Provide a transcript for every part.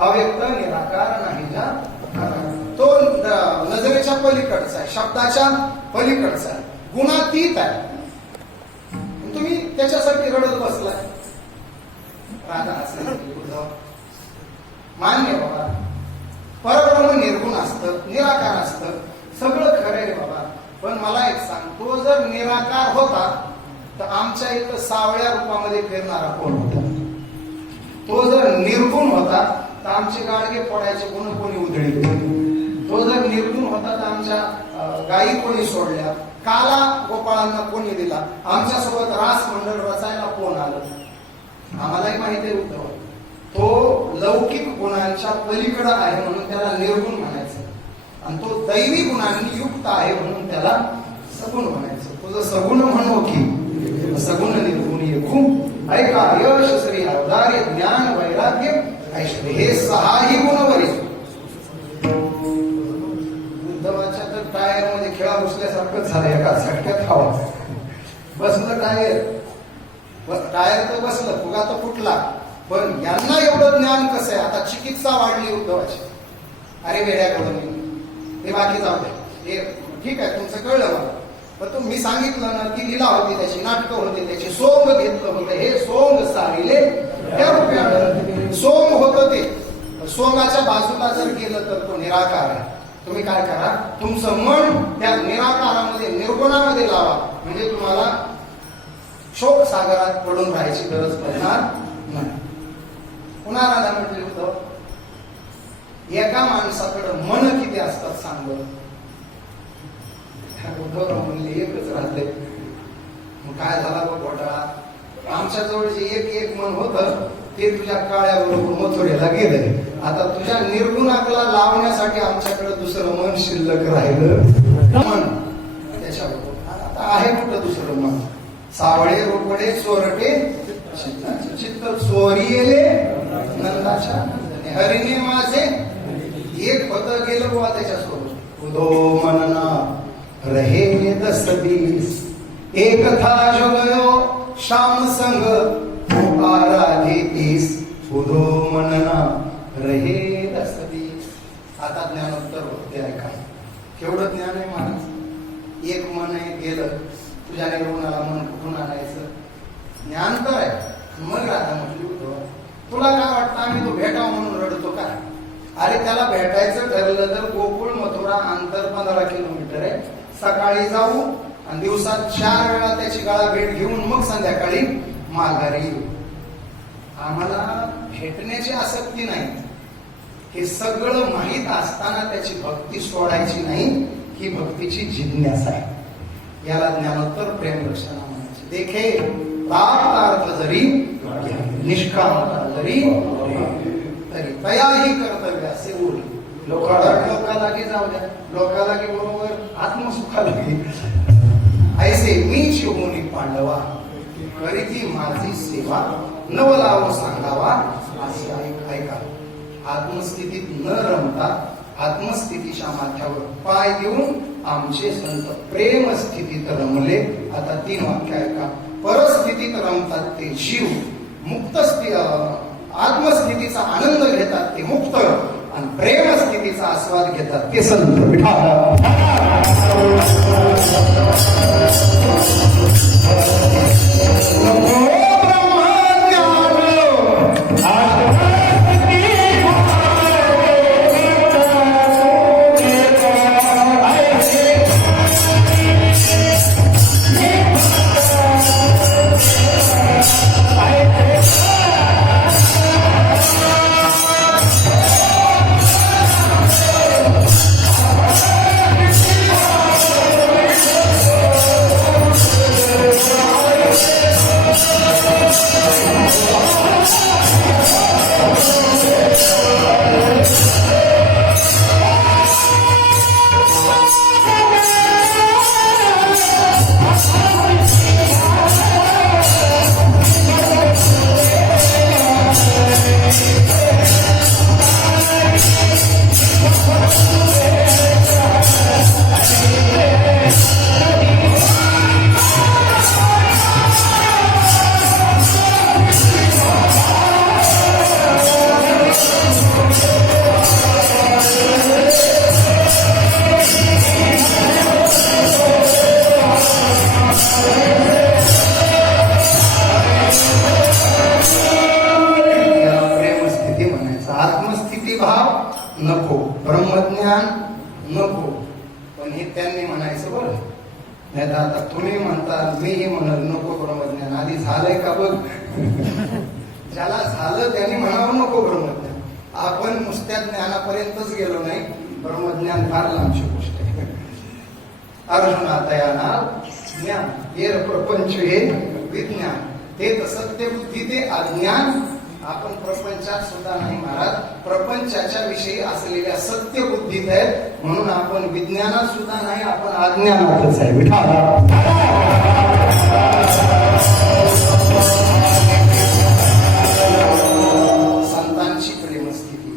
अव्यक्त निराकार नाही ना? तो नजरेच्या पलीकडचा आहे शब्दाच्या पलीकडचा आहे. गुणातीत आहे. तुम्ही त्याच्यासाठी रडत बसलाय. राधा असेल उद्धव मान्य बाबा. परब्रह्म निर्गुण असतं निराकार असतं. सगळं खरं आहे बाबा. पण मला एक सांग तो जर निराकार होता तर आमच्या इथं सावळ्या रूपामध्ये फिरणारा कोण होता? तो जर निर्गुण होता तर आमचे गाडगे फोडायचे गुण कोणी उधळी तो जर निर्गुण होता तर आमच्या गायी कोणी सोडल्या? काला गोपाळांना कोणी दिला? आमच्यासोबत रास मंडळ रचायला कोण आलं? आम्हालाही माहिती आहे उद्धव तो लौकिक गुणांच्या पलीकडं आहे म्हणून त्याला निर्गुण म्हणायचं. आणि तो दैवी गुणांनी युक्त आहे म्हणून त्याला सगुण म्हणायचं. तुझं सगुण म्हणू की सगुण निर्गुण खूप. ऐका यश श्री औदार्य ज्ञान वैराग्य ऐश्वर्य हे सहाही गुणवरी. उद्धवाच्या तर टायरमध्ये खेळा बसल्यासारखं झालं एका झटक्यात हवा बसलं टायर. बस टायर तर बसलं फुगा तर फुटला. पण यांना एवढं ज्ञान कसं आहे? आता चिकित्सा वाढली उद्धवाची अरे वेड्या करून हे बाकी जाऊ दे. हे ठीक आहे तुमचं कळलं मला. पण तुम्ही सांगितलं ना की लिला होती त्याची नाटकं होती त्याची सोंग घेतलं होतं. हे सोंग सारिले त्या रुपयानं सोंग होतं ते सोंगाच्या बाजूला जर गेलं तर तो निराकार आहे. तुम्ही काय करा तुमचं मन त्या निराकारामध्ये निर्गुणामध्ये लावा. म्हणजे तुम्हाला शोक सागरात पडून राहायची गरज पडणार नाही. पुन्हा राधा म्हटले होतं एका माणसाकडं मन किती असतात सांगत म्हणले एकच राहते. मग काय झाला बघ घोटाळा आमच्याजवळ जे एक एक मन होतं ते तुझ्या काळ्या बरोबर मथुरेला गेलंय आता तुझ्या निर्गुणाकला लावण्यासाठी आमच्याकडे दुसरं मन शिल्लक राहिलं. मन. त्याच्याबरोबर. आता आहे कुठं दुसरं मन? सावळे रोपडे चोरटे चित्ताचे. चित्त चोरियेले नंदाच्या. हरिने माझे एक होत गेलं बुवा त्याच्यासोबत. उदो मनना रहे दस बीस। एक था जो गयो श्याम संग तो आराधे तीस। उदो मनना रहे दस बीस। आता ज्ञानोत्तर होते ऐका केवढं ज्ञान आहे महाराज? एक मन आहे गेलं. तुझ्या निर्गुणाला मन कुठून आणायचं? ज्ञान तर आहे. मग राधा म्हटली उद्धव तुला काय वाटतं आम्ही तो भेटाव म्हणून रडतो काय अरे त्याला भेटायचं ठरलं तर गोकुळ मथुरा अंतर पंधरा किलोमीटर आहे. सकाळी जाऊ आणि दिवसात चार वेळा त्याची गळा भेट घेऊन मग संध्याकाळी माघारी येऊ. आम्हाला भेटण्याची आसक्ती नाही. हे सगळं माहीत असताना त्याची भक्ती सोडायची नाही ही भक्तीची जिज्ञासा आहे. याला ज्ञानोत्तर प्रेम रक्षणा म्हणायचे देखे प्राप्त जरी निष्काम जरी तरी तयाही ही असे लोकाला लोकालागी जाऊ द्या. लोकालागी बरोबर आत्मसुखालागी. ऐसे मीच होनी पांडवा करीती माझी सेवा नवलाव सांगावा असे ऐक. आत्मस्थितीत न रमता आत्मस्थितीच्या माथ्यावर पाय देऊन आमचे संत प्रेम स्थितीत रमले. आता तीन वाक्य ऐका. परस्थितीत रमतात ते जीव मुक्त आत्मस्थितीचा आनंद घेतात ते मुक्त. आणि प्रेम स्थितीचा आस्वाद घेतात. ते संत विठाला हे त्यांनी म्हणायचं बरं. नाही तर आता तुम्ही म्हणता मीही म्हणत नको ब्रह्मज्ञान आधी झालंय का बघ. ज्याला झालं त्यांनी म्हणावं नको ब्रह्मज्ञान. आपण नुसत्या ज्ञानापर्यंतच गेलो नाही ब्रह्मज्ञान फार लांबची गोष्ट आहे. अर्जुना तयाना ज्ञान हे प्रपंच हे विज्ञान ते सत्य बुद्धी ते अज्ञान आपण प्रपंचात सुद्धा नाही महाराज. प्रपंचाच्या विषयी असलेल्या सत्य बुद्धीत आहेत. म्हणून आपण विज्ञानात सुद्धा नाही आपण अज्ञानातच आहे. संतांची प्रेमस्थिती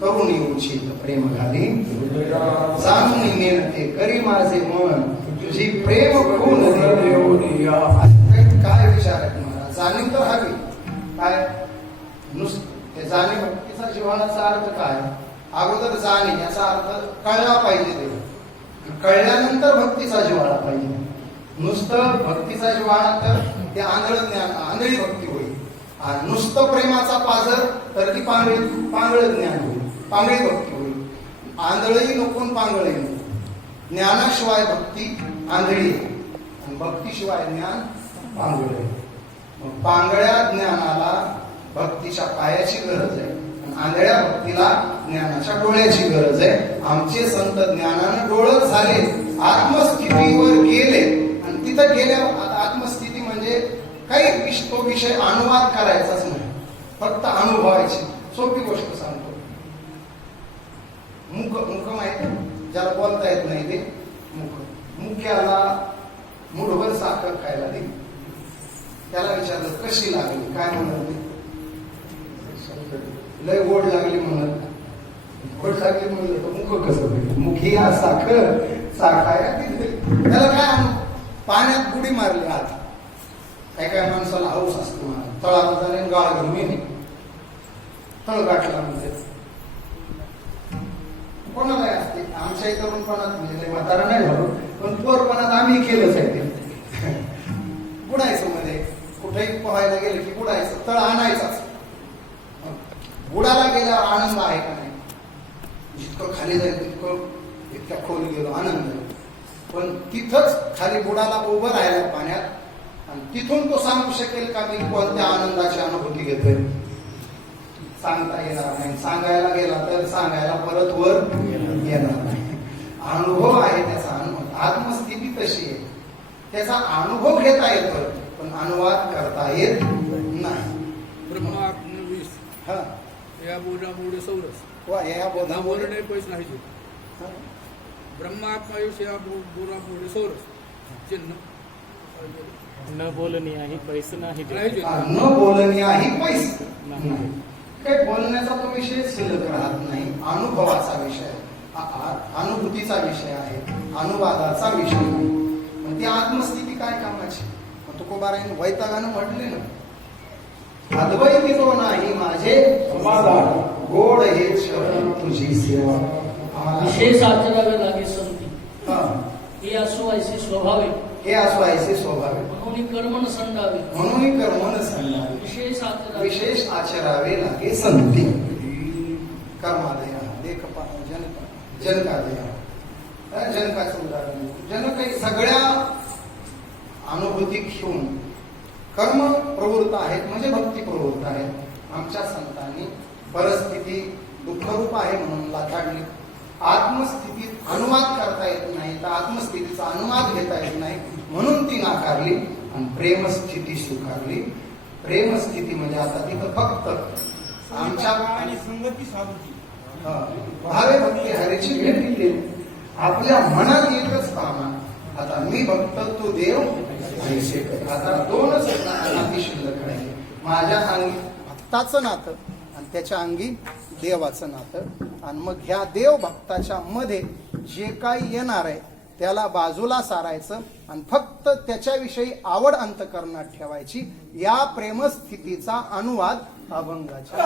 करून येऊची प्रेम घाली जाणून नेणते करी माझे मन तुझी प्रेम कोण काय विचार आहे तुम्हाला जाणीव तर हवी. काय? नुसतं. ते भक्तीचा म्हणजे जीवनाचा अर्थ काय? अगोदर जाणे याचा अर्थ कळला पाहिजे ते. कळल्यानंतर भक्तीचा जिव्हाळा पाहिजे. नुसतं भक्तीचा जिव्हाळा तर ते आंधळ ज्ञान आंधळी भक्ती होईल. आणि नुसतं प्रेमाचा पाजर तर ती पांगळी पांगळ ज्ञान होईल. पांगळी भक्ती होईल. आंधळही नको आणि पांगळही नको. ज्ञानाशिवाय भक्ती आंधळी आहे. आणि भक्तीशिवाय ज्ञान पांगळ आहे. मग पांगळ्या ज्ञानाला भक्तीच्या पायाची गरज आहे. आंधळ्या भक्तीला ज्ञानाच्या डोळ्याची गरज आहे. आमचे संत ज्ञानानं डोळत झाले. आत्मस्थितीवर गेले. आणि तिथं गेल्यावर आता आत्मस्थिती म्हणजे काही विष- तो विषय अनुवाद करायचाच नाही. फक्त अनुभवायची. सोपी गोष्ट सांगतो. मुख मुख माहिती? ज्याला बोलता येत नाही ते मुख. मुख्याला मुठभर साखर खायला दिली त्याला विचारलं कशी लागली? काय म्हणत ते? लय गोड लागली म्हणत गोड लागली म्हणलं तर मुख कसं होईल? मुख हा साखर साखाया त्याला काय आणू? पाण्यात बुडी मारली आत. काय काय माणसाला हौस असतो म्हणा तळाला जाणे गाळ घेऊन येणे. तळ गाठला म्हणजे. कोणाला असते? आमच्या इथं तरुणपणात म्हणजे म्हातारा नाही झालो. पण पोरपणात आम्ही केलंच आहे ते. बुडायचं मध्ये कुठेही पोहायला गेलं की बुडायचं तळ आणायचाच. बुडाला गेल्यावर आनंद आहे का नाही? जितकं खाली जाईल तितकं इतक्या खोल गेलो आनंद. पण तिथंच खाली बुडाला उभं राहिलं पाण्यात आणि तिथून तो सांगू शकेल का मी कोणत्या आनंदाची अनुभूती घेतोय? सांगता येणार नाही. सांगायला गेला तर सांगायला परत वर येणार नाही. अनुभव आहे त्याचा अनुभव. आत्मस्थिती तशी आहे. त्याचा अनुभव घेता येतो पण अनुवाद करता येत नाही. या बोजामुळे सौरस. वा या बोधामुळे? बोधामुळे पैस नाही जो ब्रह्मात्मायुष या बोरामुळे सौरस. चिन्ह. न बोलणी आहे पैसे नाही. हा, न बोलण्याही पैसे. नाही. काही बोलण्याचा तो विषय शिल्लक राहत नाही. अनुभवाचा विषय. अनुभूतीचा विषय आहे. अनुवादाचा विषय आहे. मग ती आत्मस्थिती काय कामाची? मग तुकोबारायने वैतागानं म्हटले ना अद्वैती तो नाही माझे समाधान. गोड हे शरण तुझी सेवा. विशेष आचरावे लागे संती हा, असो ऐसे स्वभावे. हे असवायचे स्वभाव. म्हणून कर्मण संडावे. म्हणून कर्मन सांगावे विशेष आचरावे विशेष आचरावे लागे संती कर्मादया लेख जनक जनकादया जनकाचं उदाहरण. जनक सगळ्या अनुभूती घेऊन कर्म प्रवृत्त आहेत म्हणजे भक्ती प्रवृत्त आहेत. आमच्या संतांनी परिस्थिती दुःखरूप आहे म्हणून लाथाडली. आत्मस्थितीत अनुवाद करता येत नाही तर आत्मस्थितीचा अनुवाद घेता येत नाही म्हणून ती नाकारली आणि प्रेमस्थिती स्वीकारली. प्रेमस्थिती म्हणजे आता तिथं फक्त आमच्या आणि संगती साधूची. भावे भक्ती हरेची भेट दिली. आपल्या मनात एकच कामा आता मी भक्त तू देव पैसे. आता दोनच अंगी शिल्लक राहिले. माझ्या अंगी भक्ताचं नातं आणि त्याच्या अंगी देवाचं नातं. आणि मग ह्या देव भक्ताच्या मध्ये जे काही येणार आहे त्याला बाजूला सारायचं आणि फक्त त्याच्याविषयी आवड अंतकरणात ठेवायची. या प्रेमस्थितीचा अनुवाद अभंगाच्या